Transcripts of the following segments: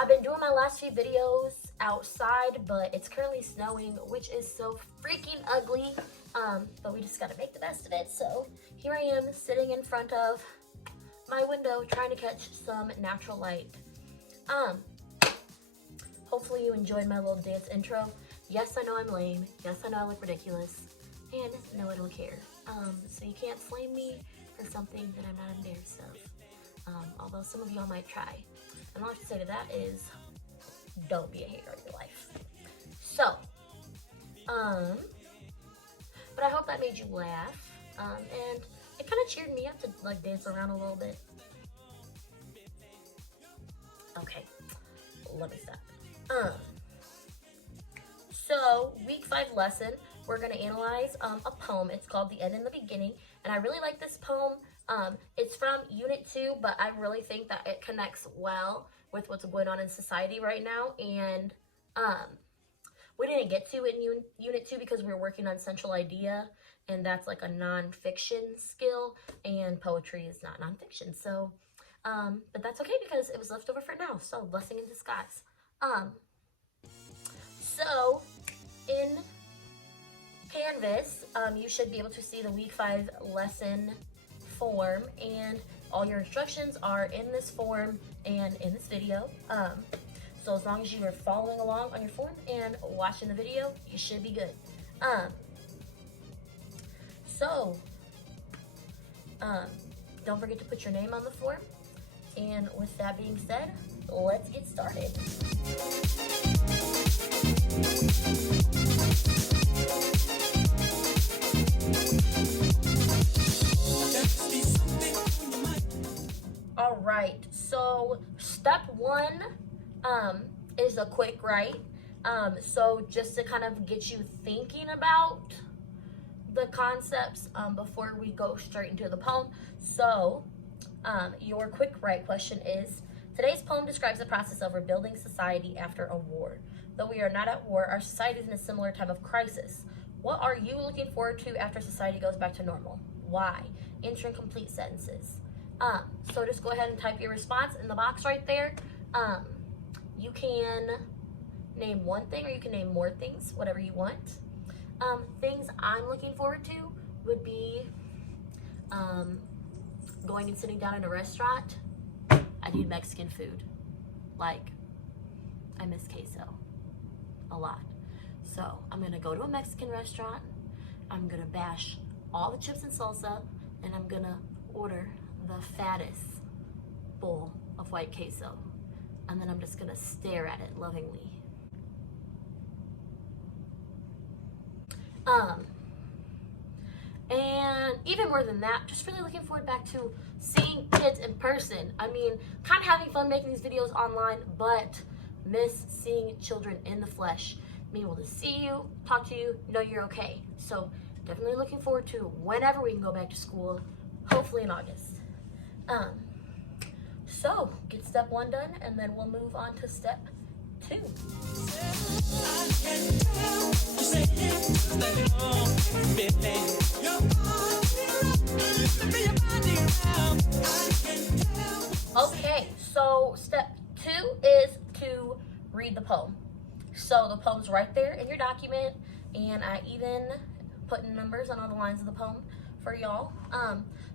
I've been doing my last few videos outside, but it's currently snowing, which is so freaking ugly. But we just gotta make the best of it. So here I am sitting in front of my window trying to catch some natural light. Hopefully you enjoyed my little dance intro. Yes, I know I'm lame. Yes, I know I look ridiculous. And no, I don't care. So you can't flame me for something that I'm not embarrassed of. Although some of y'all might try. And all I have to say to that is, don't be a hater in your life. So, but I hope that made you laugh. And it kind of cheered me up to like dance around a little bit. Okay, let me stop. So week 5 lesson, we're gonna analyze a poem. It's called The End and the Beginning, and I really like this poem. It's from Unit 2, but I really think that it connects well with what's going on in society right now. And we didn't get to it in Unit 2 because we were working on Central Idea, and that's like a nonfiction skill, and poetry is not nonfiction. So, but that's okay because it was left over for now. So blessing in disguise. So in Canvas, you should be able to see the week 5 lesson form, and all your instructions are in this form and in this video. So as long as you are following along on your form and watching the video, you should be good. Don't forget to put your name on the form. And with that being said, let's get started. All right, so step 1 is a quick write. So just to kind of get you thinking about the concepts before we go straight into the poem. So your quick write question is, today's poem describes the process of rebuilding society after a war. Though we are not at war, our society is in a similar time of crisis. What are you looking forward to after society goes back to normal? Why? Answer in complete sentences. So just go ahead and type your response in the box right there. You can name one thing or you can name more things, whatever you want. Things I'm looking forward to would be going and sitting down in a restaurant. I need Mexican food. Like, I miss queso a lot. So I'm gonna go to a Mexican restaurant. I'm gonna bash all the chips and salsa, and I'm gonna order the fattest bowl of white queso. And then I'm just gonna stare at it lovingly. And even more than that, just really looking forward back to seeing kids in person. I mean, kind of having fun making these videos online, but miss seeing children in the flesh. Being able to see you, talk to you, know you're okay. So definitely looking forward to whenever we can go back to school, hopefully in August. So get step 1 done, and then we'll move on to step 2. Okay, so step 2 is to read the poem. So the poem's right there in your document, and I even put in numbers on all the lines of the poem for y'all.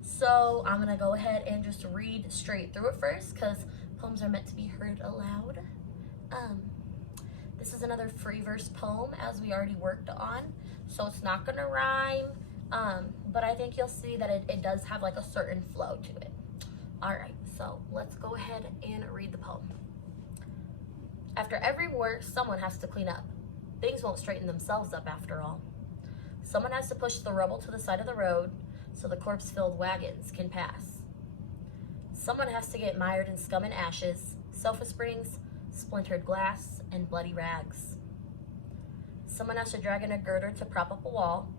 So I'm gonna go ahead and just read straight through it first, because poems are meant to be heard aloud. This is another free verse poem, as we already worked on, so it's not gonna rhyme, but I think you'll see that it does have like a certain flow to it. All right, so let's go ahead and read the poem. After every war, someone has to clean up. Things won't straighten themselves up after all. Someone has to push the rubble to the side of the road so the corpse-filled wagons can pass. Someone has to get mired in scum and ashes, sofa springs, splintered glass, and bloody rags. Someone has to drag in a girder to prop up a wall.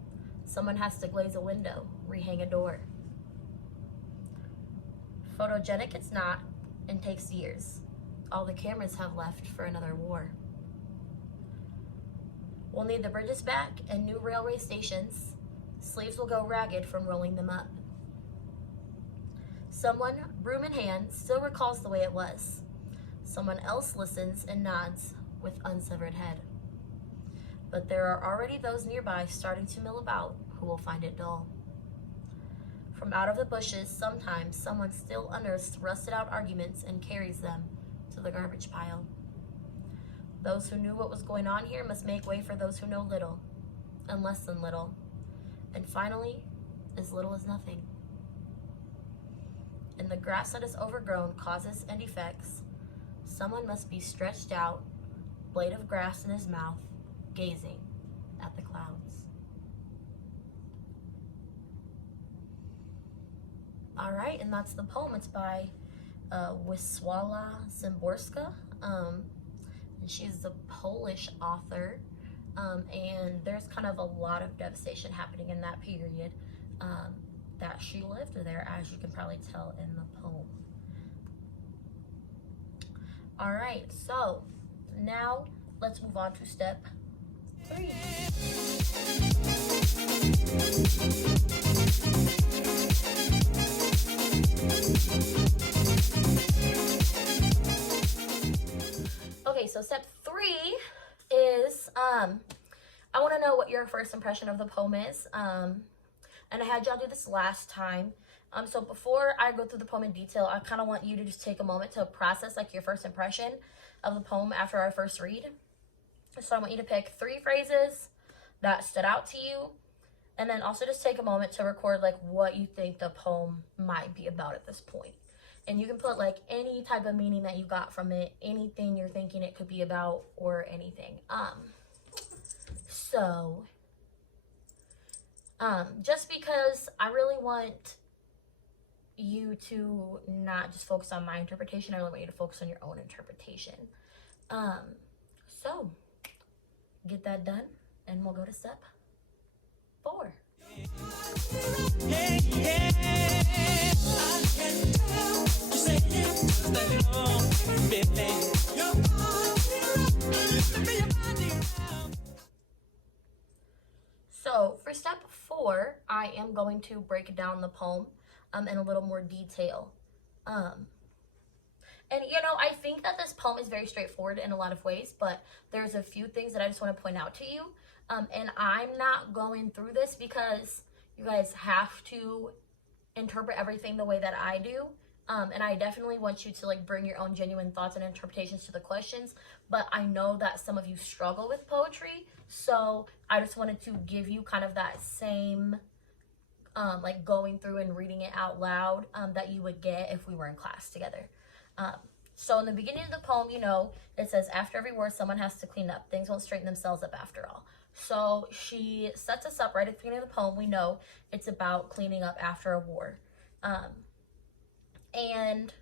Someone has to glaze a window, rehang a door. Photogenic it's not, and takes years. All the cameras have left for another war. We'll need the bridges back and new railway stations. Sleeves will go ragged from rolling them up. Someone, broom in hand, still recalls the way it was. Someone else listens and nods with unsevered head. But there are already those nearby starting to mill about who will find it dull. From out of the bushes, sometimes someone still unearths rusted out arguments and carries them to the garbage pile. Those who knew what was going on here must make way for those who know little, and less than little, and finally, as little as nothing. In the grass that is overgrown, causes and effects, someone must be stretched out, blade of grass in his mouth, gazing at the clouds. All right, and that's the poem. It's by Wislawa Szymborska, and she's a Polish author, and there's kind of a lot of devastation happening in that period that she lived there, as you can probably tell in the poem. All right, so now let's move on to step 3. Okay, so step 3 is I want to know what your first impression of the poem is. And I had y'all do this last time. So before I go through the poem in detail, I kind of want you to just take a moment to process like your first impression of the poem after our first read. So I want you to pick 3 phrases that stood out to you, and then also just take a moment to record like what you think the poem might be about at this point. And you can put like any type of meaning that you got from it, anything you're thinking it could be about, or anything. Just because I really want you to not just focus on my interpretation, I really want you to focus on your own interpretation. So get that done, and we'll go to step 4. So for step 4, I am going to break down the poem in a little more detail. And you know, I think that this poem is very straightforward in a lot of ways, but there's a few things that I just want to point out to you. And I'm not going through this because you guys have to interpret everything the way that I do. And I definitely want you to like bring your own genuine thoughts and interpretations to the questions. But I know that some of you struggle with poetry, so I just wanted to give you kind of that same like going through and reading it out loud that you would get if we were in class together. So in the beginning of the poem, you know, it says, after every war, someone has to clean up. Things won't straighten themselves up after all. So she sets us up right at the beginning of the poem. We know it's about cleaning up after a war. And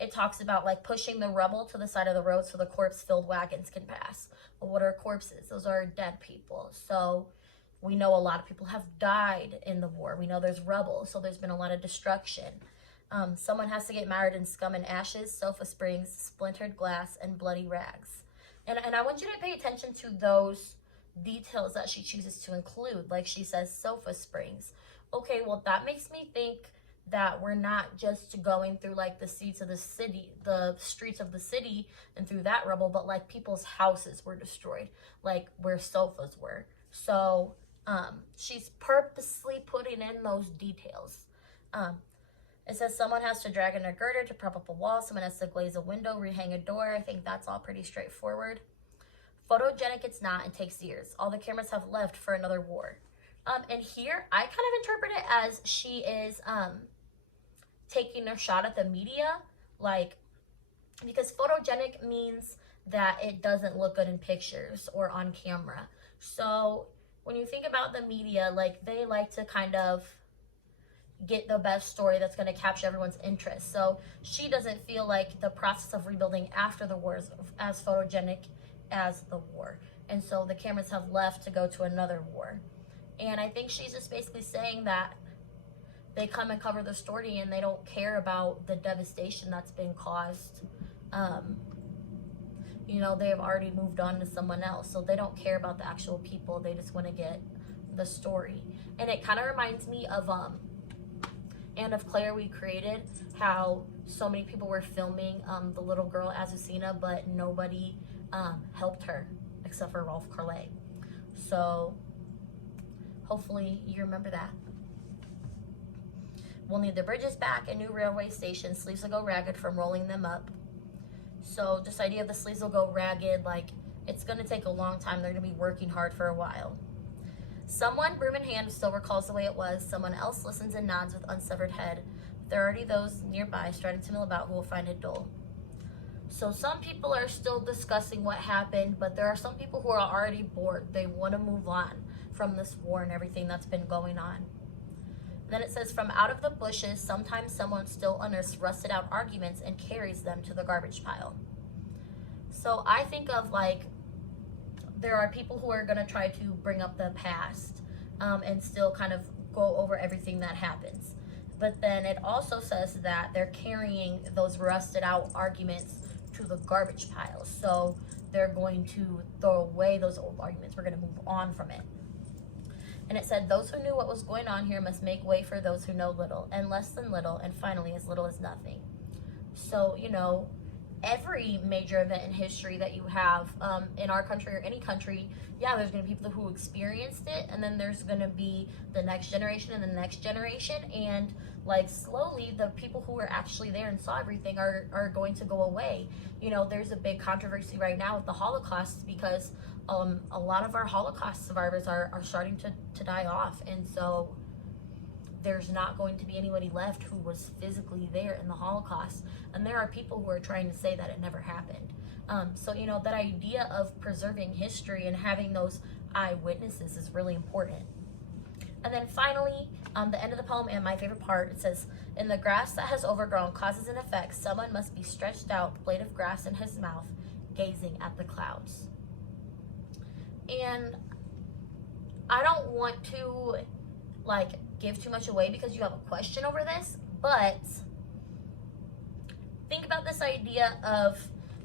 it talks about like pushing the rubble to the side of the road so the corpse-filled wagons can pass. Well, what are corpses? Those are dead people. So we know a lot of people have died in the war. We know there's rubble, so there's been a lot of destruction. Someone has to get married in scum and ashes, sofa springs, splintered glass, and bloody rags. And I want you to pay attention to those details that she chooses to include. Like she says, sofa springs. Okay, well, that makes me think that we're not just going through like the streets of the city and through that rubble, but like people's houses were destroyed, like where sofas were. So she's purposely putting in those details. It says someone has to drag in a girder to prop up a wall. Someone has to glaze a window, rehang a door. I think that's all pretty straightforward. Photogenic it's not and takes years. All the cameras have left for another war. And here I kind of interpret it as she is taking a shot at the media, like, because photogenic means that it doesn't look good in pictures or on camera. So when you think about the media, like they like to kind of get the best story that's going to capture everyone's interest. So she doesn't feel like the process of rebuilding after the war is as photogenic as the war. And so the cameras have left to go to another war. And I think she's just basically saying that they come and cover the story and they don't care about the devastation that's been caused. You know, they've already moved on to someone else. So they don't care about the actual people. They just want to get the story. And it kind of reminds me of Anne of Claire We Created, how so many people were filming the little girl Azucena, but nobody helped her except for Rolf Carlet. So hopefully you remember that. We'll need the bridges back and new railway stations. Sleeves will go ragged from rolling them up. So this idea of the sleeves will go ragged, like it's going to take a long time. They're going to be working hard for a while. Someone, broom in hand, still recalls the way it was. Someone else listens and nods with unsevered head. There are already those nearby starting to mill about who will find it dull. So some people are still discussing what happened, but there are some people who are already bored. They want to move on from this war and everything that's been going on. Then it says, from out of the bushes, sometimes someone still unearths rusted out arguments and carries them to the garbage pile. So I think of like, there are people who are going to try to bring up the past and still kind of go over everything that happens. But then it also says that they're carrying those rusted out arguments to the garbage pile. So they're going to throw away those old arguments. We're going to move on from it. And it said, those who knew what was going on here must make way for those who know little, and less than little, and finally as little as nothing. So, you know, every major event in history that you have in our country or any country, yeah, there's going to be people who experienced it, and then there's going to be the next generation and the next generation, and like slowly the people who were actually there and saw everything are going to go away. You know, there's a big controversy right now with the Holocaust because a lot of our Holocaust survivors are starting to die off, and so there's not going to be anybody left who was physically there in the Holocaust, and there are people who are trying to say that it never happened. So, you know, that idea of preserving history and having those eyewitnesses is really important. And then finally, the end of the poem and my favorite part, it says, in the grass that has overgrown causes and effects, someone must be stretched out, blade of grass in his mouth, gazing at the clouds. And I don't want to like give too much away because you have a question over this, but think about this idea of,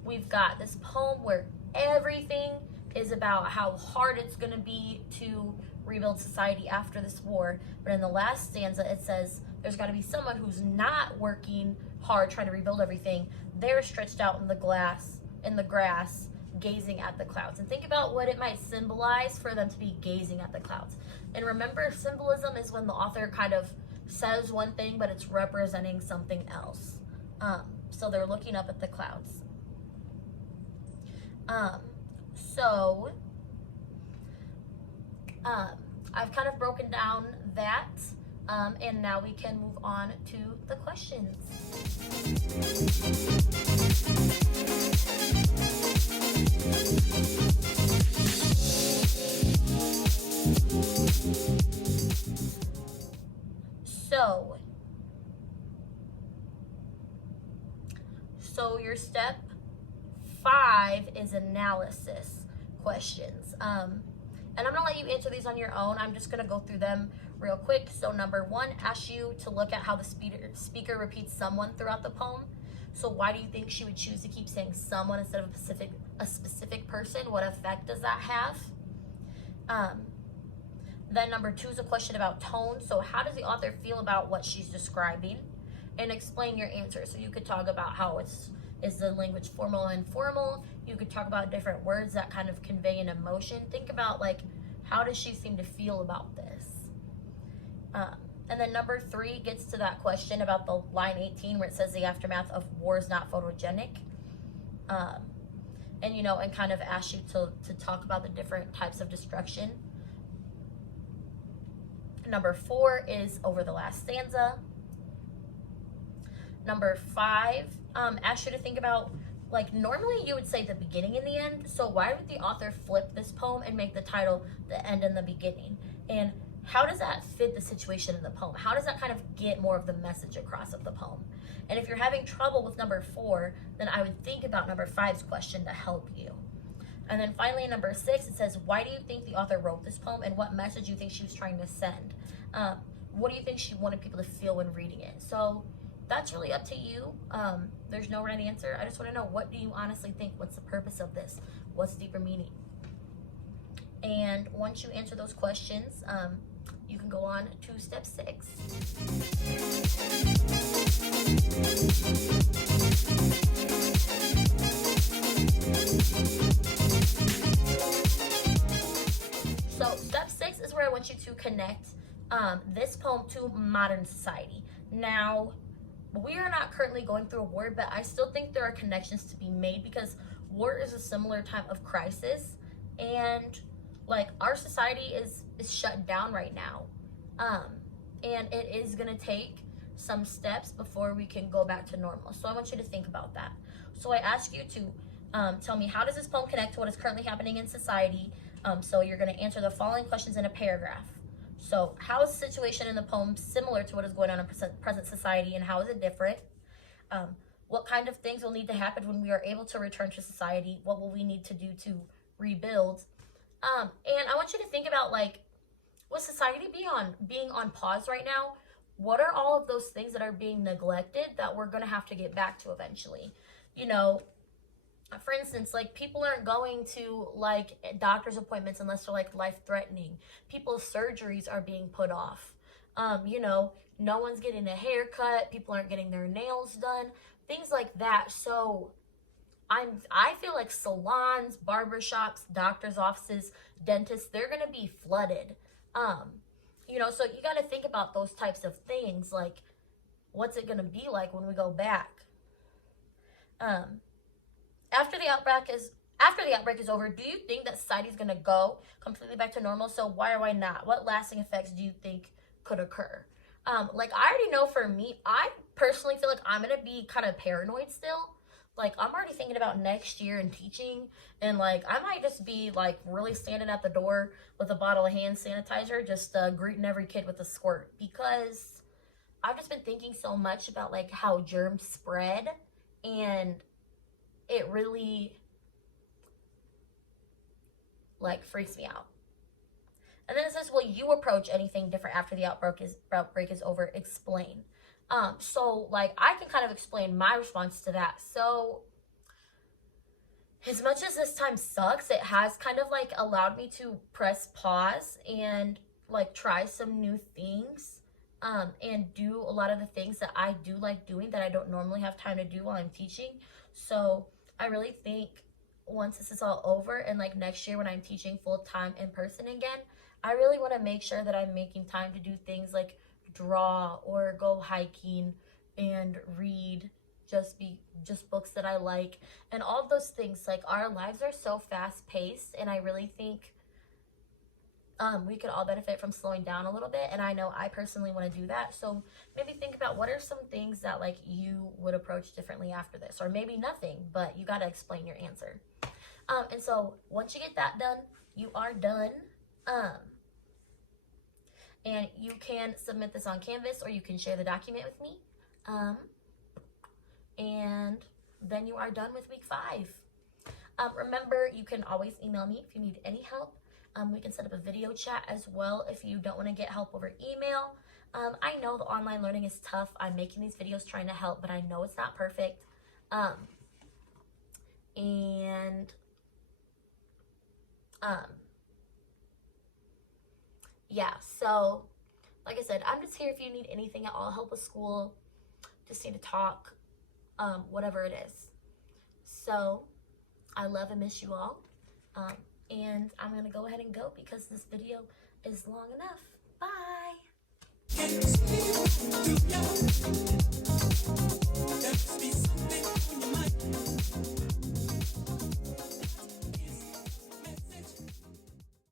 we've got this poem where everything is about how hard it's going to be to rebuild society after this war, but in the last stanza it says there's got to be someone who's not working hard trying to rebuild everything. They're stretched out in the grass gazing at the clouds. And think about what it might symbolize for them to be gazing at the clouds. And remember, symbolism is when the author kind of says one thing but it's representing something else. So they're looking up at the clouds. I've kind of broken down that, and now we can move on to the questions. So your step 5 is analysis questions. And I'm gonna let you answer these on your own. I'm just gonna go through them real quick. So number 1 asks you to look at how the speaker repeats someone throughout the poem. So why do you think she would choose to keep saying someone instead of a specific person? What effect does that have? Then number 2 is a question about tone. So how does the author feel about what she's describing? And explain your answer. So you could talk about how is the language formal and informal. You could talk about different words that kind of convey an emotion. Think about like, how does she seem to feel about this? And then number 3 gets to that question about the line 18 where it says the aftermath of war is not photogenic. And, you know, and kind of asks you to talk about the different types of destruction. Number 4 is over the last stanza. Number 5 asks you to think about, like, normally you would say the beginning and the end. So why would the author flip this poem and make the title the end and the beginning? And how does that fit the situation in the poem? How does that kind of get more of the message across of the poem? And if you're having trouble with number 4, then I would think about number 5's question to help you. And then finally, number 6, it says, why do you think the author wrote this poem and what message you think she was trying to send? What do you think she wanted people to feel when reading it? So that's really up to you. There's no right answer. I just want to know, what do you honestly think? What's the purpose of this? What's deeper meaning? And once you answer those questions, you can go on to step 6. So step 6 is where I want you to connect this poem to modern society. Now, we are not currently going through a war, but I still think there are connections to be made because war is a similar type of crisis, and like our society is shut down right now, and it is gonna take some steps before we can go back to normal. So I want you to think about that. So I ask you to tell me, how does this poem connect to what is currently happening in society? So you're going to answer the following questions in a paragraph. So how is the situation in the poem similar to what is going on in present society, and how is it different? What kind of things will need to happen when we are able to return to society? What will we need to do to rebuild? And I want you to think about, like, with society being on pause right now, what are all of those things that are being neglected that we're going to have to get back to eventually? You know, for instance, like, people aren't going to like doctor's appointments unless they're like life-threatening. People's surgeries are being put off. You know, no one's getting a haircut. People aren't getting their nails done. Things like that. So I feel like salons, barbershops, doctor's offices, dentists, they're gonna be flooded. You know, so you got to think about those types of things. Like, what's it gonna be like when we go back? After the outbreak is over, do you think that society is gonna go completely back to normal? So why or why not? What lasting effects do you think could occur? Like, I already know for me, I personally feel like I'm gonna be kind of paranoid still. Like, I'm already thinking about next year and teaching, and like, I might just be like really standing at the door with a bottle of hand sanitizer, just greeting every kid with a squirt, because I've just been thinking so much about like how germs spread, and it really like freaks me out. And then it says, will you approach anything different after the outbreak is over? Explain. So like, I can kind of explain my response to that. So as much as this time sucks, it has kind of like allowed me to press pause and like try some new things, and do a lot of the things that I do like doing that I don't normally have time to do while I'm teaching. So I really think once this is all over, and like next year when I'm teaching full time in person again, I really want to make sure that I'm making time to do things like draw or go hiking and read just books that I like, and all of those things. Like, our lives are so fast paced, and I really think we could all benefit from slowing down a little bit, and I know I personally want to do that. So maybe think about, what are some things that like you would approach differently after this, or maybe nothing, but you got to explain your answer. And so once you get that done, you are done. And you can submit this on Canvas, or you can share the document with me. And then you are done with week 5. Remember, you can always email me if you need any help. We can set up a video chat as well if you don't want to get help over email. I know the online learning is tough. I'm making these videos trying to help, but I know it's not perfect. Yeah, so like I said, I'm just here if you need anything at all, help with school, just need to talk, whatever it is. So I love and miss you all. And I'm going to go ahead and go because this video is long enough. Bye. There must be something on your mind.